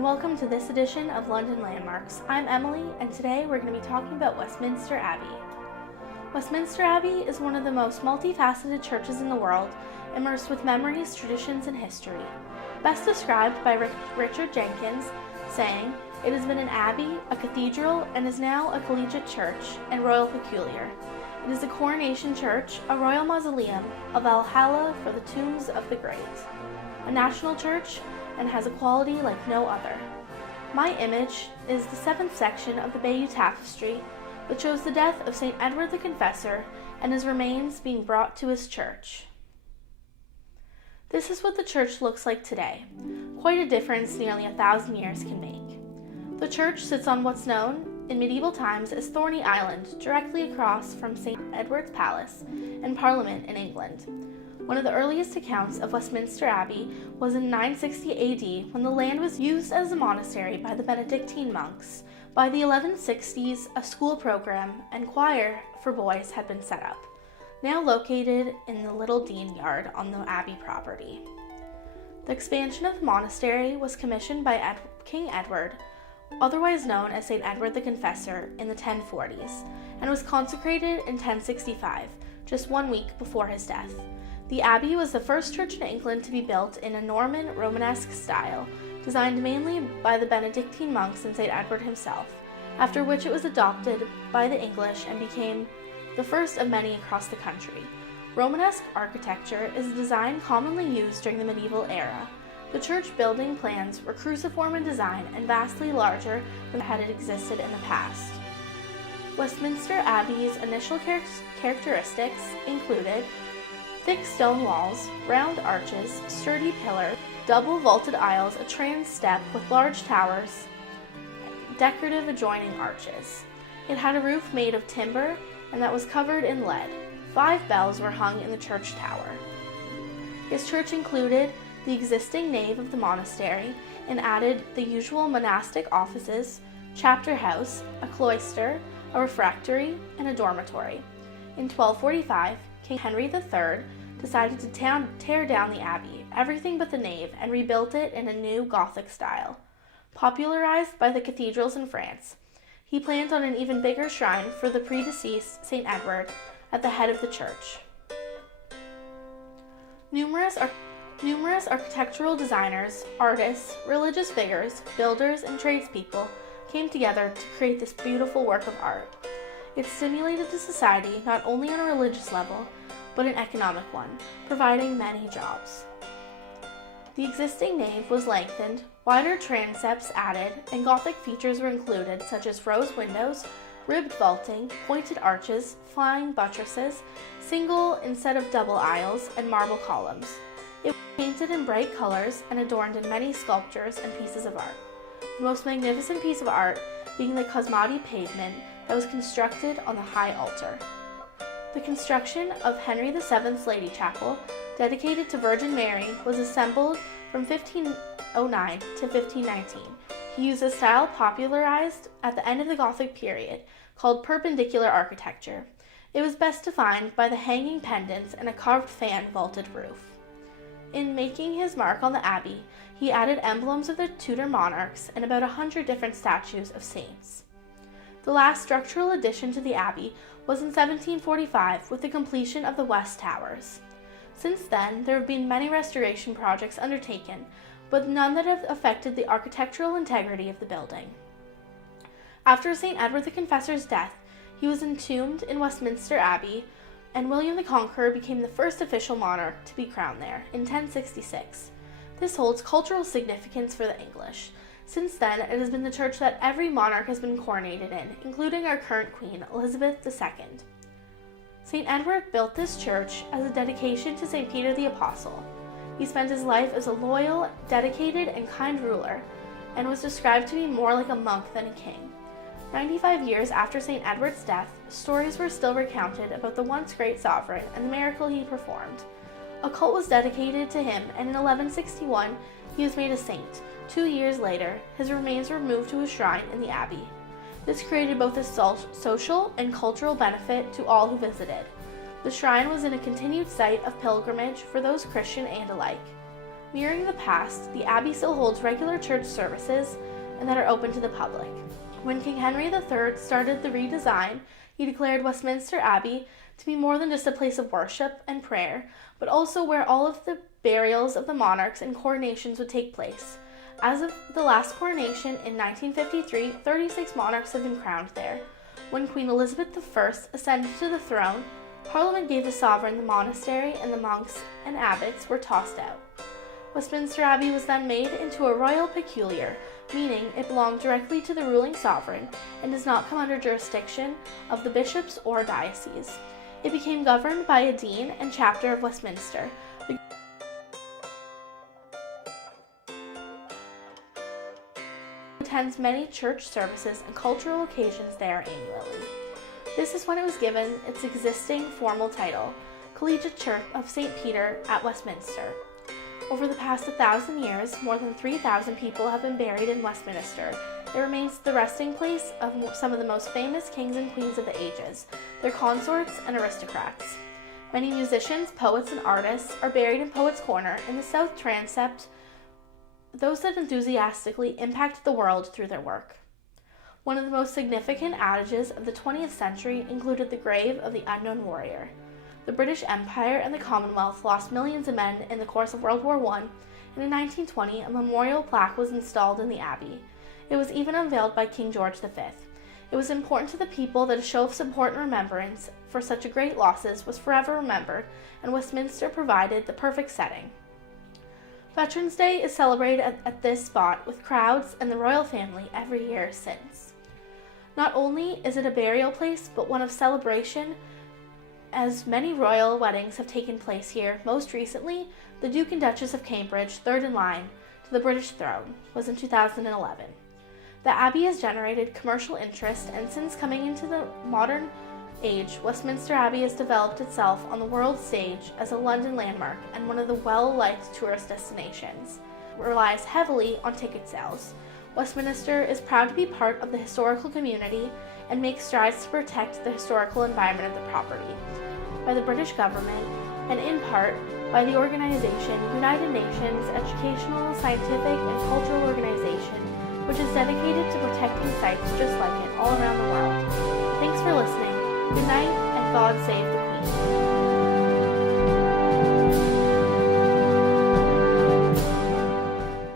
and welcome to this edition of London Landmarks. I'm Emily, and today we're going to be talking about Westminster Abbey. Westminster Abbey is one of the most multifaceted churches in the world, immersed with memories, traditions, and history. Best described by Richard Jenkins, saying, "It has been an abbey, a cathedral, and is now a collegiate church, and royal peculiar. It is a coronation church, a royal mausoleum, a Valhalla for the tombs of the great, a national church, and has a quality like no other." My image is the 7th section of the Bayeux Tapestry, which shows the death of St. Edward the Confessor and his remains being brought to his church. This is what the church looks like today. Quite a difference nearly 1,000 years can make. The church sits on what's known in medieval times as Thorney Island, directly across from St. Edward's Palace and Parliament in England. One of the earliest accounts of Westminster Abbey was in 960 AD, when the land was used as a monastery by the Benedictine monks. By the 1160s, a school program and choir for boys had been set up, now located in the Little Dean Yard on the Abbey property. The expansion of the monastery was commissioned by King Edward, otherwise known as St. Edward the Confessor, in the 1040s, and was consecrated in 1065, just 1 week before his death. The Abbey was the first church in England to be built in a Norman Romanesque style, designed mainly by the Benedictine monks and St. Edward himself, after which it was adopted by the English and became the first of many across the country. Romanesque architecture is a design commonly used during the medieval era. The church building plans were cruciform in design and vastly larger than had existed in the past. Westminster Abbey's initial characteristics included thick stone walls, round arches, sturdy pillars, double vaulted aisles, a transept with large towers, decorative adjoining arches. It had a roof made of timber and that was covered in lead. 5 bells were hung in the church tower. His church included the existing nave of the monastery and added the usual monastic offices, chapter house, a cloister, a refectory, and a dormitory. In 1245, King Henry III decided to tear down the abbey, everything but the nave, and rebuilt it in a new Gothic style. Popularized by the cathedrals in France, he planned on an even bigger shrine for the predeceased St. Edward at the head of the church. Numerous architectural designers, artists, religious figures, builders, and tradespeople came together to create this beautiful work of art. It stimulated the society not only on a religious level, but an economic one, providing many jobs. The existing nave was lengthened, wider transepts added, and Gothic features were included, such as rose windows, ribbed vaulting, pointed arches, flying buttresses, single instead of double aisles, and marble columns. It was painted in bright colors and adorned in many sculptures and pieces of art. The most magnificent piece of art being the Cosmati pavement that was constructed on the high altar. The construction of Henry VII's Lady Chapel, dedicated to Virgin Mary, was assembled from 1509 to 1519. He used a style popularized at the end of the Gothic period, called perpendicular architecture. It was best defined by the hanging pendants and a carved fan vaulted roof. In making his mark on the Abbey, he added emblems of the Tudor monarchs and about 100 different statues of saints. The last structural addition to the Abbey was in 1745 with the completion of the West Towers. Since then, there have been many restoration projects undertaken, but none that have affected the architectural integrity of the building. After St. Edward the Confessor's death, he was entombed in Westminster Abbey, and William the Conqueror became the first official monarch to be crowned there in 1066. This holds cultural significance for the English. Since then, it has been the church that every monarch has been coronated in, including our current Queen, Elizabeth II. St. Edward built this church as a dedication to St. Peter the Apostle. He spent his life as a loyal, dedicated, and kind ruler, and was described to be more like a monk than a king. 95 years after St. Edward's death, stories were still recounted about the once great sovereign and the miracle he performed. A cult was dedicated to him, and in 1161, he was made a saint. 2 years later, his remains were moved to a shrine in the Abbey. This created both a social and cultural benefit to all who visited. The shrine was in a continued site of pilgrimage for those Christian and alike. Mirroring the past, the Abbey still holds regular church services and that are open to the public. When King Henry III started the redesign, he declared Westminster Abbey to be more than just a place of worship and prayer, but also where all of the burials of the monarchs and coronations would take place. As of the last coronation in 1953, 36 monarchs have been crowned there. When Queen Elizabeth I ascended to the throne, Parliament gave the sovereign the monastery, and the monks and abbots were tossed out. Westminster Abbey was then made into a royal peculiar, meaning it belonged directly to the ruling sovereign and does not come under jurisdiction of the bishops or diocese. It became governed by a dean and chapter of Westminster. Attends many church services and cultural occasions there annually. This is when it was given its existing formal title, Collegiate Church of St. Peter at Westminster. Over the past 1,000 years, more than 3,000 people have been buried in Westminster. It remains the resting place of some of the most famous kings and queens of the ages, their consorts and aristocrats. Many musicians, poets, and artists are buried in Poets' Corner in the south transept, those that enthusiastically impacted the world through their work. One of the most significant adages of the 20th century included the grave of the unknown warrior. The British Empire and the Commonwealth lost millions of men in the course of World War I, and in 1920 a memorial plaque was installed in the Abbey. It was even unveiled by King George V. It was important to the people that a show of support and remembrance for such a great losses was forever remembered, and Westminster provided the perfect setting. Veterans Day is celebrated at this spot with crowds and the royal family every year since. Not only is it a burial place, but one of celebration, as many royal weddings have taken place here. Most recently, the Duke and Duchess of Cambridge, third in line to the British throne, was in 2011. The Abbey has generated commercial interest, and since coming into the modern age, Westminster Abbey has developed itself on the world stage as a London landmark and one of the well-liked tourist destinations. It relies heavily on ticket sales. Westminster is proud to be part of the historical community and makes strides to protect the historical environment of the property by the British government and in part by the organization United Nations Educational, Scientific and Cultural Organization, which is dedicated to protecting sites just like it all around the world. Thanks for listening. Good night, and God save the Queen.